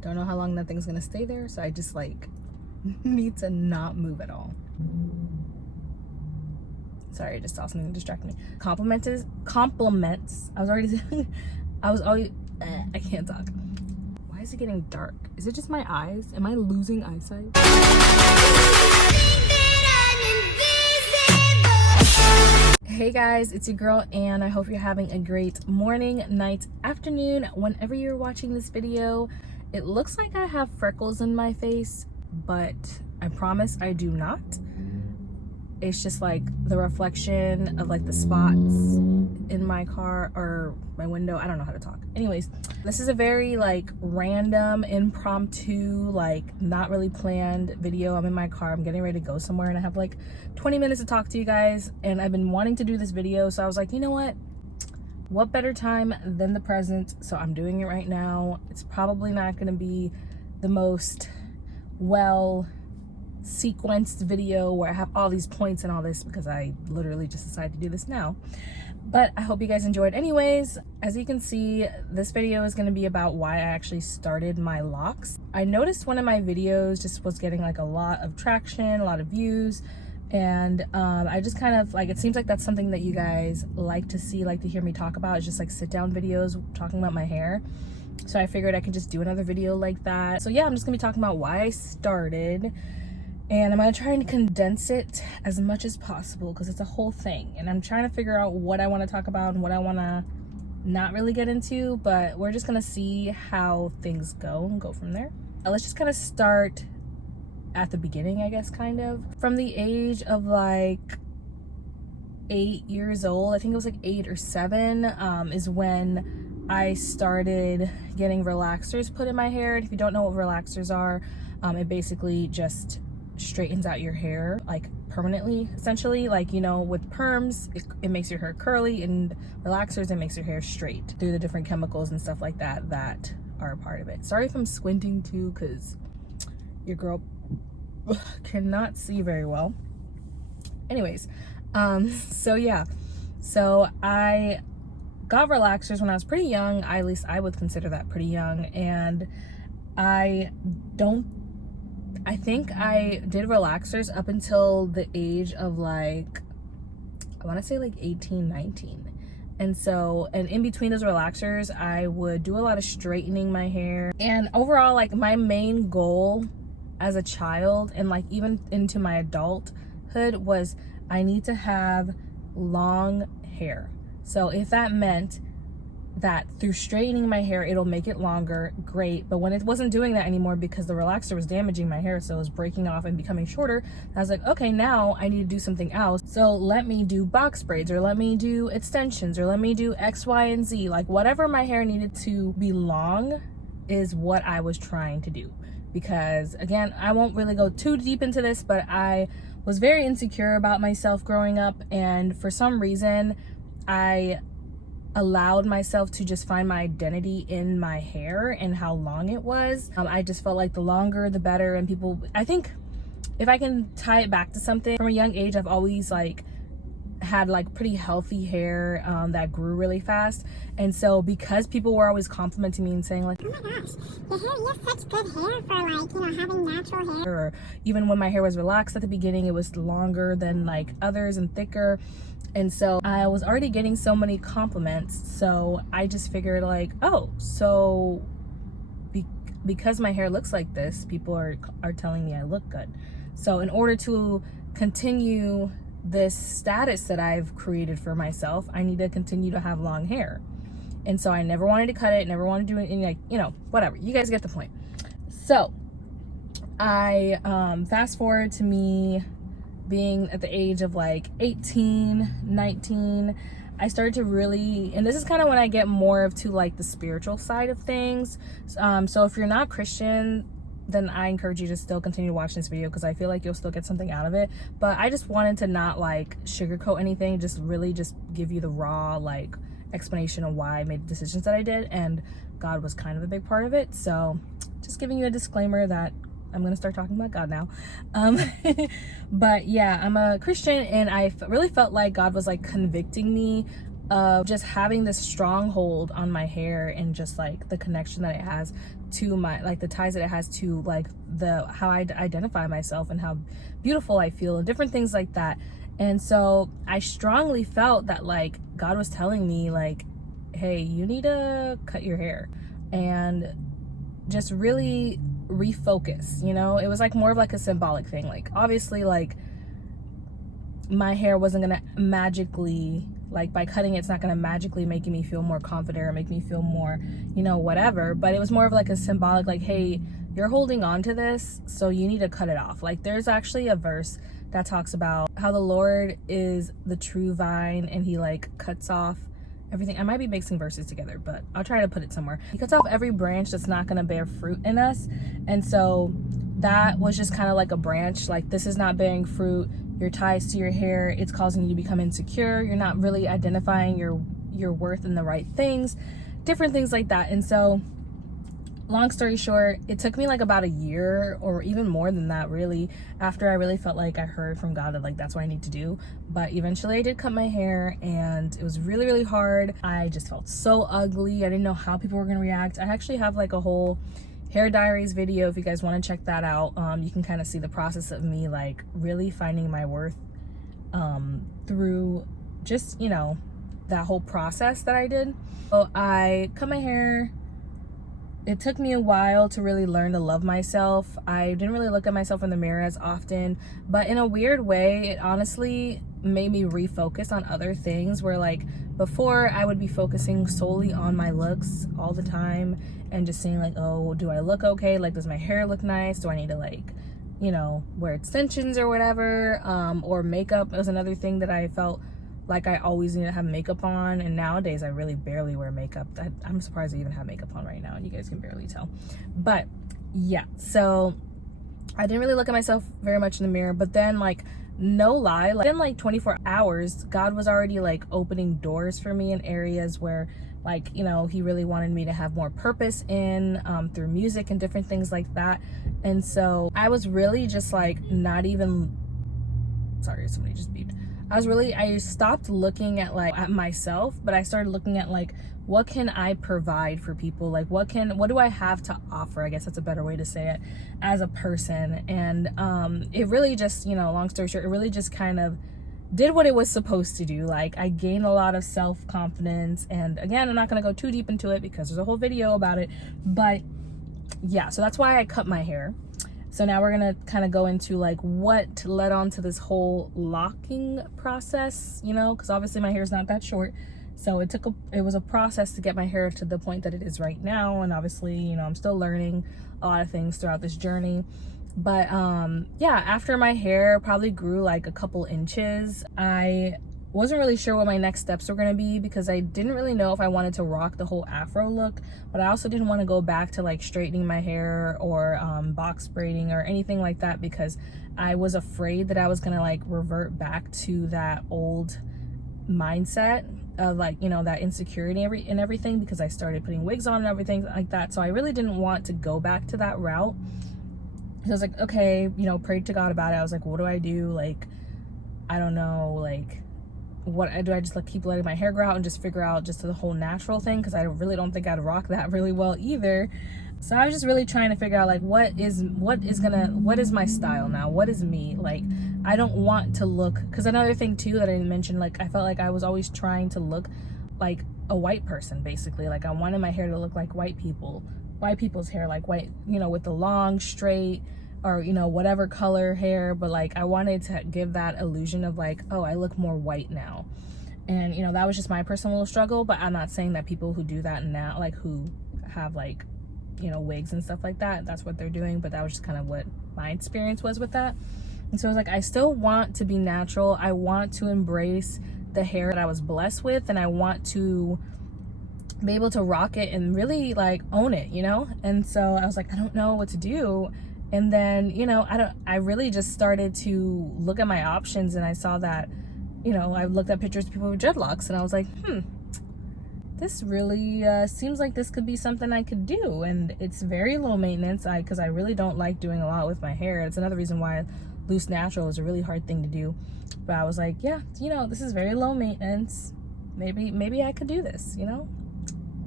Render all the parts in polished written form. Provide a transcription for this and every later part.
Don't know how long that thing's gonna stay there, so I just like need to not move at all. Sorry, I just saw something distract me. Compliments. I can't talk. Why is it getting dark? Is it just my eyes? Am I losing eyesight? Hey guys, it's your girl Anne. I hope you're having a great morning, night, afternoon, whenever you're watching this video. It looks like I have freckles in my face, but I promise I do not. It's just like the reflection of like the spots in my car or my window. I don't know how to talk. Anyways, this is a very like random, impromptu, like not really planned video. I'm in my car. I'm getting ready to go somewhere and I have like 20 minutes to talk to you guys. And I've been wanting to do this video. So I was like, you know what better time than the present? So I'm doing it right now. It's probably not going to be the most well sequenced video where I have all these points and all this because I literally just decided to do this now, but I hope you guys enjoyed anyways. As you can see, this video is going to be about why I actually started my locks. I noticed one of my videos just was getting like a lot of traction, a lot of views, and I just kind of like, it seems like that's something that you guys like to see, like to hear me talk about. It's just like sit down videos talking about my hair. So I figured I could just do another video like that. So yeah, I'm just gonna be talking about why I started. And I'm gonna try and condense it as much as possible because it's a whole thing. And I'm trying to figure out what I wanna talk about and what I wanna not really get into, but we're just gonna see how things go and go from there. Let's just kind of start at the beginning, I guess, kind of. From the age of like 8 years old, I think it was like 8 or 7, is when I started getting relaxers put in my hair. And if you don't know what relaxers are, it basically just straightens out your hair like permanently, essentially. Like, you know, with perms it makes your hair curly, and relaxers it makes your hair straight through the different chemicals and stuff like that that are a part of it. Sorry if I'm squinting too because your girl cannot see very well. Anyways, so yeah, so I got relaxers when I was pretty young. At least I would consider that pretty young. And I think I did relaxers up until the age of like, I want to say like 18, 19. And so, and in between those relaxers, I would do a lot of straightening my hair. And overall, like my main goal as a child and like even into my adulthood was I need to have long hair. So if that meant that through straightening my hair it'll make it longer, great. But when it wasn't doing that anymore because the relaxer was damaging my hair, so it was breaking off and becoming shorter, I was like, okay, now I need to do something else. So let me do box braids, or let me do extensions, or let me do X, Y, and Z. Like whatever my hair needed to be long is what I was trying to do. Because again, I won't really go too deep into this, but I was very insecure about myself growing up, and for some reason I allowed myself to just find my identity in my hair and how long it was. I just felt like the longer the better. And people, I think if I can tie it back to something, from a young age I've always like had like pretty healthy hair that grew really fast. And so because people were always complimenting me and saying like, oh my gosh, your hair, you have such good hair for like, you know, having natural hair. Or even when my hair was relaxed at the beginning, it was longer than like others and thicker. And so I was already getting so many compliments. So I just figured like, oh, so because my hair looks like this, people are telling me I look good. So in order to continue this status that I've created for myself, I need to continue to have long hair. And so I never wanted to cut it, never wanted to do it, and like, you know, whatever, you guys get the point. So I fast forward to me being at the age of like 18, 19, I started to really, and this is kind of when I get more of to like the spiritual side of things. So if you're not Christian, then I encourage you to still continue watching this video because I feel like you'll still get something out of it. But I just wanted to not like sugarcoat anything, just really just give you the raw like explanation of why I made the decisions that I did, and God was kind of a big part of it. So just giving you a disclaimer that I'm gonna start talking about God now. But yeah, I'm a Christian, and I really felt like God was like convicting me of just having this stronghold on my hair and just like the connection that it has to my, like the ties that it has to like the how I identify myself and how beautiful I feel and different things like that. And so I strongly felt that like God was telling me like, hey, you need to cut your hair and just really refocus, you know? It was like more of like a symbolic thing. Like obviously like my hair wasn't gonna magically, like by cutting it's not gonna magically make me feel more confident or make me feel more, you know, whatever. But it was more of like a symbolic, like, hey, you're holding on to this, so you need to cut it off. Like there's actually a verse that talks about how the Lord is the true vine and he like cuts off everything. I might be mixing verses together, but I'll try to put it somewhere. He cuts off every branch that's not gonna bear fruit in us. And so that was just kind of like a branch, like this is not bearing fruit. Your ties to your hair, it's causing you to become insecure. You're not really identifying your worth in the right things, different things like that. And so long story short, it took me like about a year or even more than that really, after I really felt like I heard from God that like that's what I need to do. But eventually I did cut my hair and it was really, really hard. I just felt so ugly. I didn't know how people were gonna react. I actually have like a whole hair diaries video if you guys want to check that out. You can kind of see the process of me like really finding my worth through just, you know, that whole process that I did. So I cut my hair. It took me a while to really learn to love myself. I didn't really look at myself in the mirror as often, but in a weird way, it honestly made me refocus on other things where like before I would be focusing solely on my looks all the time and just saying like, oh, do I look okay? Like, does my hair look nice? Do I need to like, you know, wear extensions or whatever? Or makeup was another thing that I felt like I always need to have makeup on, and nowadays I really barely wear makeup. I'm surprised I even have makeup on right now and you guys can barely tell. But yeah, so I didn't really look at myself very much in the mirror, but then like no lie, like in like 24 hours God was already like opening doors for me in areas where like, you know, he really wanted me to have more purpose in through music and different things like that. And so I was really just like not even, sorry, somebody just beeped. I stopped looking at like at myself, but I started looking at like, what can I provide for people? Like what do I have to offer? I guess that's a better way to say it, as a person. And it really just, you know, long story short, it really just kind of did what it was supposed to do. Like I gained a lot of self-confidence, and again, I'm not gonna go too deep into it because there's a whole video about it, but yeah, so that's why I cut my hair. So now we're gonna kind of go into like what led on to this whole locking process, you know, because obviously my hair is not that short. So it was a process to get my hair to the point that it is right now. And obviously, you know, I'm still learning a lot of things throughout this journey. But yeah, after my hair probably grew like a couple inches, I wasn't really sure what my next steps were going to be because I didn't really know if I wanted to rock the whole afro look, but I also didn't want to go back to like straightening my hair or box braiding or anything like that, because I was afraid that I was going to like revert back to that old mindset of like, you know, that insecurity and everything, because I started putting wigs on and everything like that. So I really didn't want to go back to that route. So I was like, okay, you know, prayed to God about it. I was like, what do I do? Like, I don't know, like, what do I just like keep letting my hair grow out and just figure out just the whole natural thing, because I really don't think I'd rock that really well either. So I was just really trying to figure out like what is my style now, what is me. Like I don't want to look, because another thing too that I didn't mention, like I felt like I was always trying to look like a white person, basically. Like I wanted my hair to look like white people's hair, like white, you know, with the long straight or, you know, whatever color hair, but like I wanted to give that illusion of like, oh, I look more white now. And you know, that was just my personal struggle, but I'm not saying that people who do that now, like who have like, you know, wigs and stuff like that, that's what they're doing. But that was just kind of what my experience was with that. And so I was like, I still want to be natural. I want to embrace the hair that I was blessed with, and I want to be able to rock it and really like own it, you know? And so I was like, I don't know what to do. And then, you know, I really just started to look at my options, and I saw that, you know, I looked at pictures of people with dreadlocks, and I was like, this really seems like this could be something I could do. And it's very low maintenance, because I really don't like doing a lot with my hair. It's another reason why loose natural is a really hard thing to do. But I was like, yeah, you know, this is very low maintenance. Maybe I could do this, you know?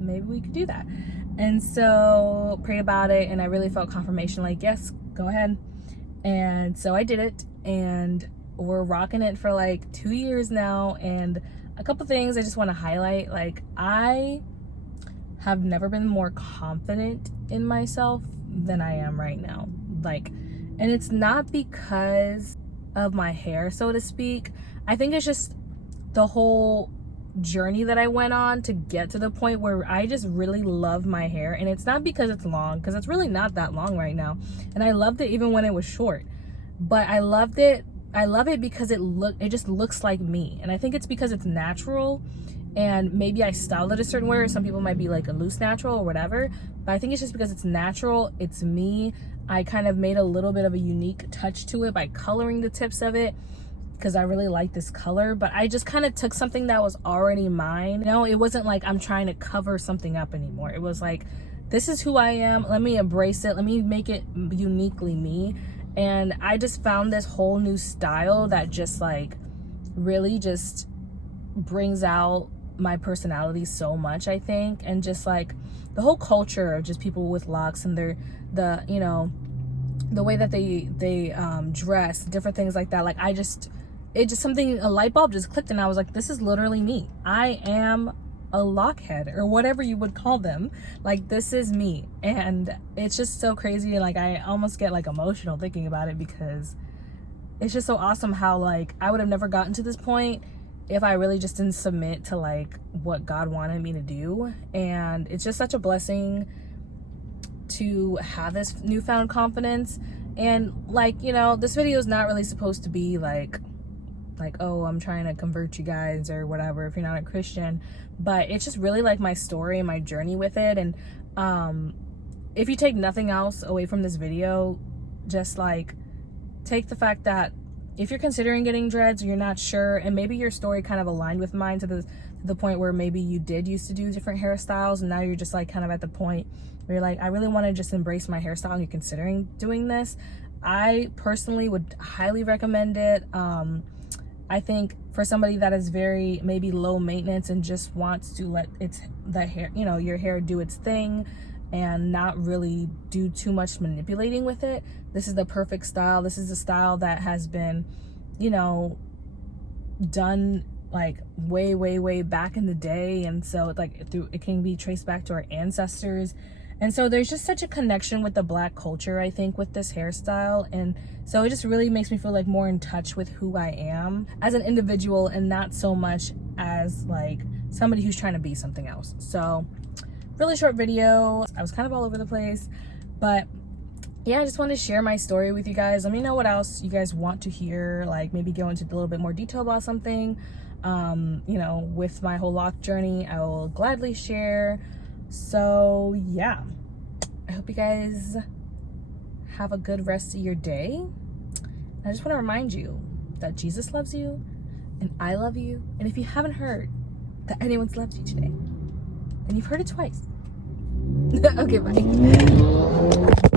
Maybe we could do that. And so prayed about it, and I really felt confirmation, like, yes, go ahead. And so I did it, and we're rocking it for like 2 years now. And a couple things I just want to highlight, like, I have never been more confident in myself than I am right now. Like, and it's not because of my hair, so to speak. I think it's just the whole journey that I went on to get to the point where I just really love my hair. And it's not because it's long, because it's really not that long right now, and I loved it even when it was short. But I love it because it just looks like me. And I think it's because it's natural, and maybe I styled it a certain way. Some people might be like a loose natural or whatever, but I think it's just because it's natural, it's me. I kind of made a little bit of a unique touch to it by coloring the tips of it, because I really like this color. But I just kind of took something that was already mine. You know, it wasn't like I'm trying to cover something up anymore. It was like, this is who I am. Let me embrace it. Let me make it uniquely me. And I just found this whole new style that just like really just brings out my personality so much, I think. And just like the whole culture of just people with locks, and the you know, the way that they dress, different things like that. Like, it just something, a light bulb just clicked, and I was like, this is literally me. I am a lockhead, or whatever you would call them. Like, this is me. And it's just so crazy. Like, I almost get like emotional thinking about it, because it's just so awesome how, like, I would have never gotten to this point if I really just didn't submit to like what God wanted me to do. And it's just such a blessing to have this newfound confidence. And like, you know, this video is not really supposed to be like, oh, I'm trying to convert you guys or whatever if you're not a Christian. But it's just really like my story and my journey with it. And if you take nothing else away from this video, just like take the fact that if you're considering getting dreads, you're not sure, and maybe your story kind of aligned with mine to the point where maybe you did used to do different hairstyles, and now you're just like kind of at the point where you're like, I really want to just embrace my hairstyle, and you're considering doing this. I personally would highly recommend it. I think for somebody that is very maybe low maintenance and just wants to let the hair, you know, your hair do its thing and not really do too much manipulating with it, this is the perfect style. This is the style that has been, you know, done like way back in the day. And so it's like it can be traced back to our ancestors. And so there's just such a connection with the Black culture, I think, with this hairstyle. And so it just really makes me feel like more in touch with who I am as an individual, and not so much as like somebody who's trying to be something else. So really short video. I was kind of all over the place, but yeah, I just wanted to share my story with you guys. Let me know what else you guys want to hear, like maybe go into a little bit more detail about something. You know, with my whole lock journey, I will gladly share. So yeah, I hope you guys have a good rest of your day. I just want to remind you that Jesus loves you, and I love you. And if you haven't heard that anyone's loved you today, and you've heard it twice, okay, bye.